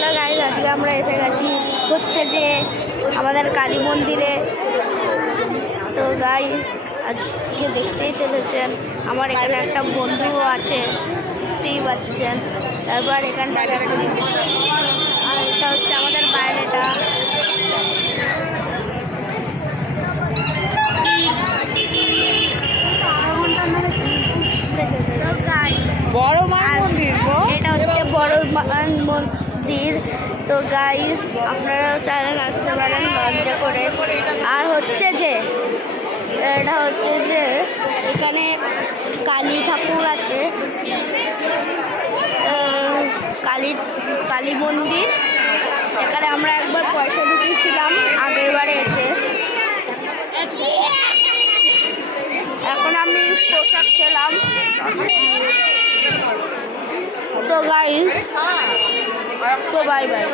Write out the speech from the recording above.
Hello guys, আজকে আমরা এসে গেছি হচ্ছে যে আমাদের কালী মন্দিরে। তো গাইস আজকে দেখতেই চলেছেন, আমার এখানে একটা বন্ধুও আছে, দেখতেই পাচ্ছেন। তারপর এখানটা আর এটা হচ্ছে আমাদের বাইরেটা। বড় মার মন্দির, এটা হচ্ছে বড় মার মন্দির। তো গাইস আপনারাও চ্যানেল আসতে পারেন লজ্জা করে। আর হচ্ছে যে এটা হচ্ছে যে এখানে কালী ঠাকুর আছে, কালী মন্দির, যেখানে আমরা একবার পয়সা ঢুকিয়েছিলাম আগের বারে এসে। এখন আমি পোশাক খেলাম। তো গাইস, তো বাই বাই।